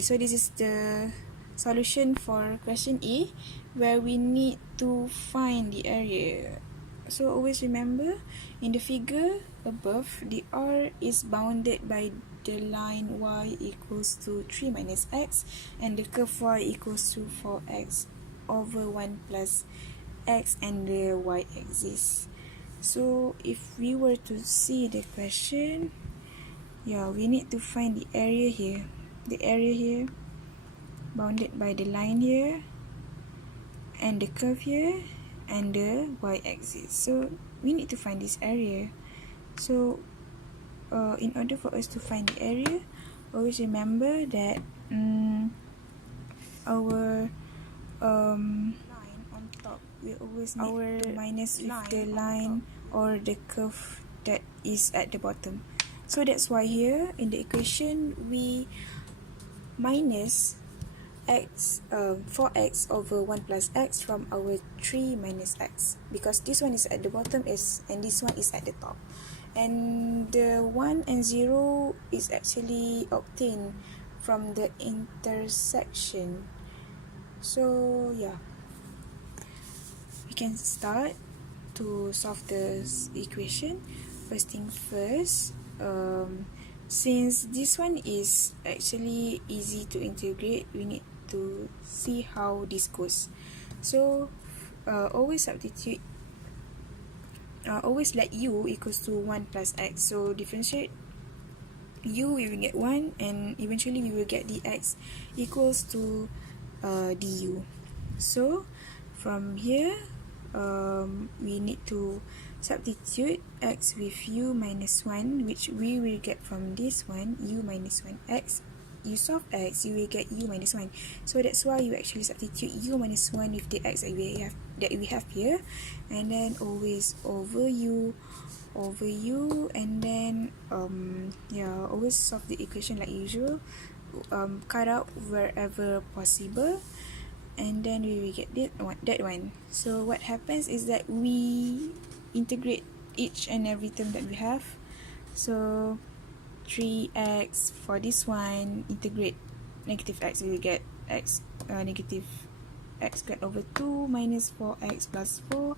Okay, so this is the solution for question A, where we need to find the area. So always remember, in the figure above, the R is bounded by the line y equals to 3 minus x, and the curve y equals to 4x over 1 plus x and the y-axis. So if we were to see the question, we need to find the area here. The area here, bounded by the line here, and the curve here, and the y-axis. So we need to find this area. So in order for us to find the area, always remember that our line on top, we always need to minus with the line or the curve that is at the bottom. So that's why here in the equation we minus x 4x over 1 plus x from our 3 minus x, because this one is at the bottom and this one is at the top, and the 1 and 0 is actually obtained from the intersection. So we can start to solve this equation. First thing first, since this one is actually easy to integrate, we need to see how this goes. So always substitute, always let u equals to 1 plus x. So differentiate u, we will get 1, and eventually we will get dx equals to du. So from here we need to substitute x with u minus 1, which we will get from this one, u minus 1x. You solve x, you will get u minus 1. So that's why you actually substitute u minus 1 with the x that we have here, and then always over u, and then always solve the equation like usual. Cut out wherever possible, and then we will get that one. So what happens is that we integrate each and every term that we have. So 3x for this one, integrate negative x, we will get x negative x squared over 2 minus 4x plus 4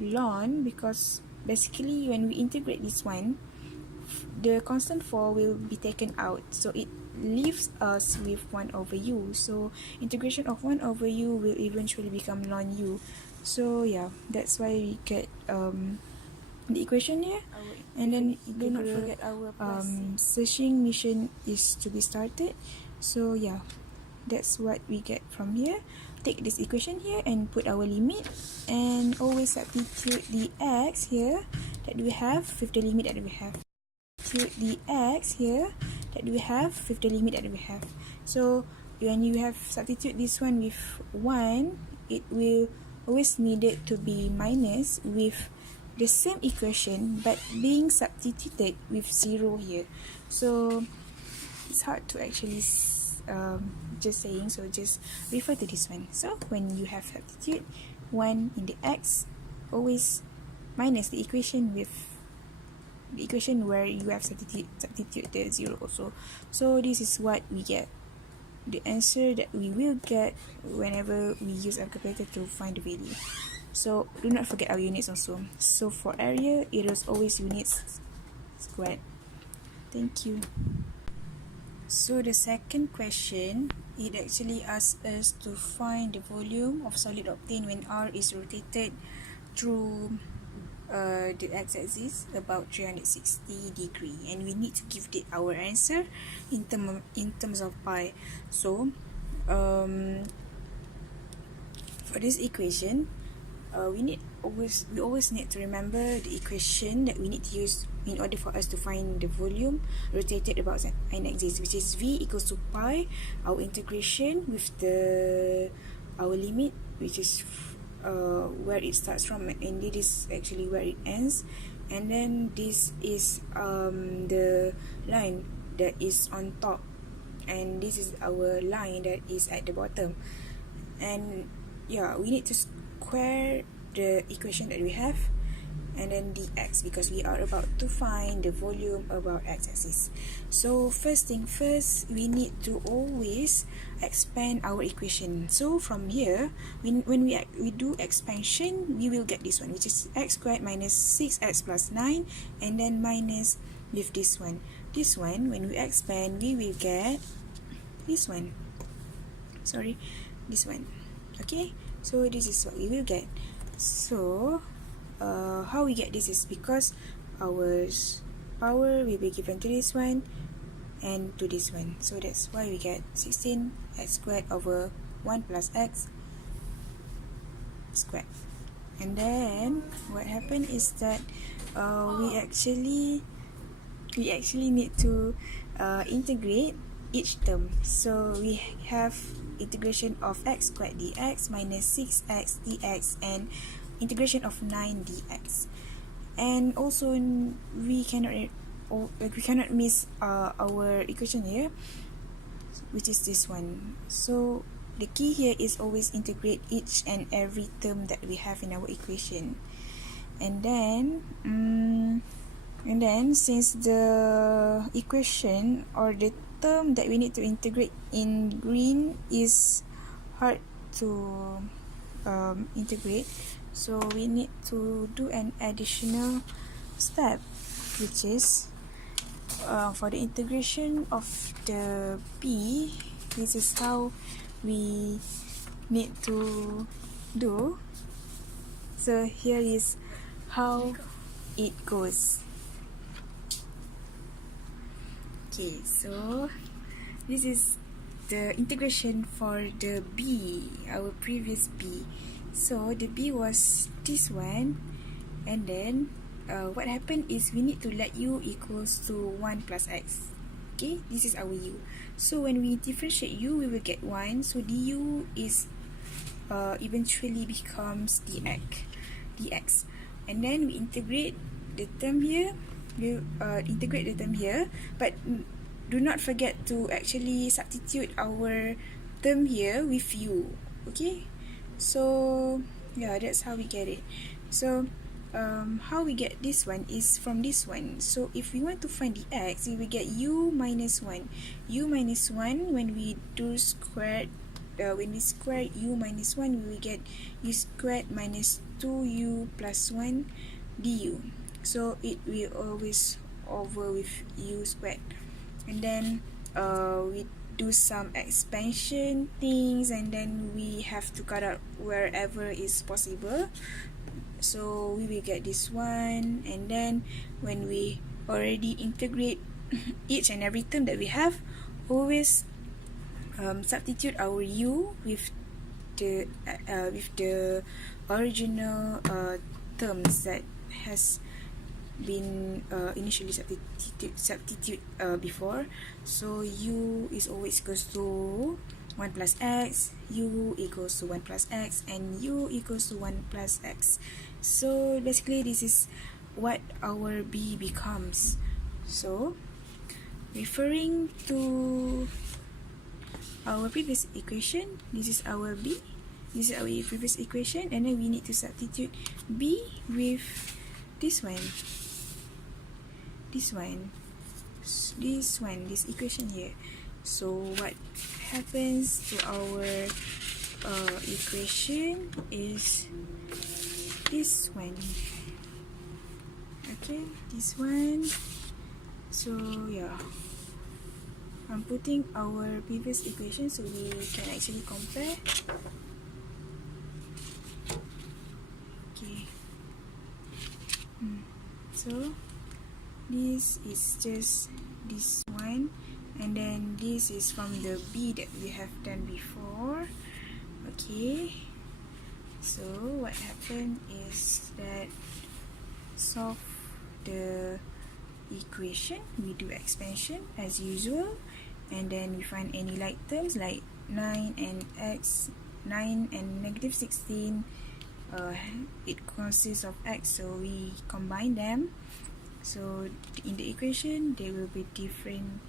ln, because basically when we integrate this one, the constant 4 will be taken out, so it leaves us with 1 over u. So integration of 1 over u will eventually become ln u. So that's why we get the equation here. And then do not forget our searching mission is to be started. So that's what we get from here. Take this equation here and put our limit, and always substitute the x here that we have with the limit that we have. Substitute the x here that we have with the limit that we have. So when you have substitute this one with 1, it will always needed to be minus with the same equation but being substituted with 0 here. So it's hard to actually just saying, so just refer to this one. So when you have substitute 1 in the x, always minus the equation with the equation where you have substitute the 0 also. So this is what we get, the answer that we will get whenever we use our calculator to find the value. So do not forget our units also. So for area, it is always units squared. Thank you. So the second question, it actually asks us to find the volume of solid obtained when R is rotated through the x-axis about 360 degree, and we need to give our answer in terms of pi. So for this equation, we always need to remember the equation that we need to use in order for us to find the volume rotated about an axis, which is v equals to pi, our integration with our limit, which is where it starts from, and this is actually where it ends, and then this is the line that is on top, and this is our line that is at the bottom. And we need to square the equation that we have, and then dx, because we are about to find the volume about x-axis. So first thing first, we need to always expand our equation. So from here, when we do expansion, we will get this one, which is x squared minus 6x plus 9, and then minus with this one. This one, when we expand, we will get this one. Sorry, this one. Okay, so this is what we will get. So how we get this is because our power will be given to this one and to this one. So that's why we get 16x squared over 1 plus x squared. And then what happened is that we actually need to integrate each term. So we have integration of x squared dx minus 6x dx and integration of 9 dx. And also we cannot miss our equation here, which is this one. So the key here is always integrate each and every term that we have in our equation. And then since the equation or the term that we need to integrate in green is hard to integrate, so we need to do an additional step, which is for the integration of the b. This is how we need to do. So here is how it goes. Okay, so this is the integration for the b, our previous b. So the b was this one, and then what happened is we need to let u equals to 1 plus x. Okay, this is our u. So when we differentiate u, we will get 1. So du is eventually becomes dx. And then we integrate the term here. We integrate the term here, but do not forget to actually substitute our term here with u. Okay, so yeah, that's how we get it. So how we get this one is from this one. So if we want to find the x, we will get u minus 1. U minus 1, when we do squared, when we square u minus 1, we will get u squared minus 2u plus 1 du. So it will always over with u squared. And then we do some expansion things, and then we have to cut out wherever is possible. So we will get this one, and then when we already integrate each and every term that we have, always substitute our u with the original terms that has been initially substitute before. So u is always equals to 1 plus x, u equals to 1 plus x, and u equals to 1 plus x. So basically this is what our b becomes. So referring to our previous equation, this is our b, this is our previous equation, and then we need to substitute b with this one, this equation here. So what happens to our equation is this one. Okay, this one. So yeah, I'm putting our previous equation so we can actually compare. Okay, so this is just this one, and then this is from the b that we have done before. Okay, so what happened is that solve the equation, we do expansion as usual, and then we find any like terms like 9 and negative 16. It consists of x, so we combine them. So in the equation there will be different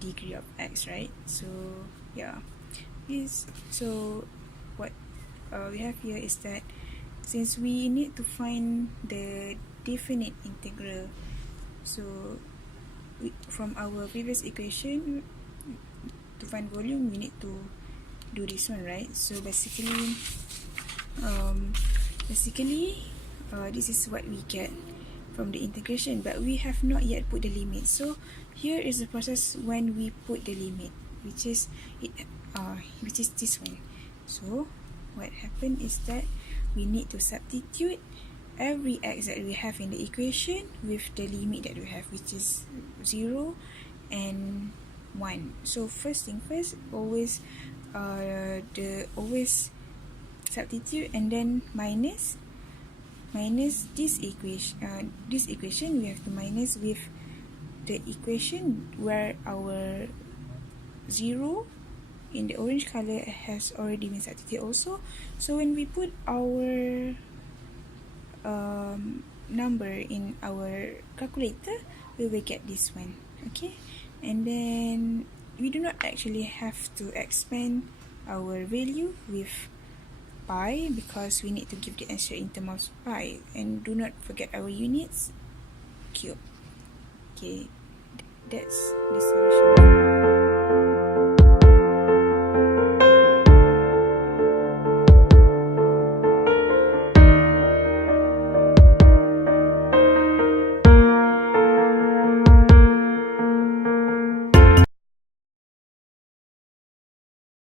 degree of x, right? So yeah, so what we have here is that since we need to find the definite integral, so from our previous equation, to find volume we need to do this one, right? So basically this is what we get from the integration, but we have not yet put the limit. So here is the process when we put the limit, which is this one. So what happened is that we need to substitute every x that we have in the equation with the limit that we have, which is 0 and 1. So first thing first, always substitute and then minus this equation we have to minus with the equation where our 0 in the orange color has already been substituted also. So when we put our number in our calculator, we will get this one. Okay, and then we do not actually have to expand our value with pi because we need to give the answer in terms of pi, and do not forget our units, cube. Okay, that's the solution.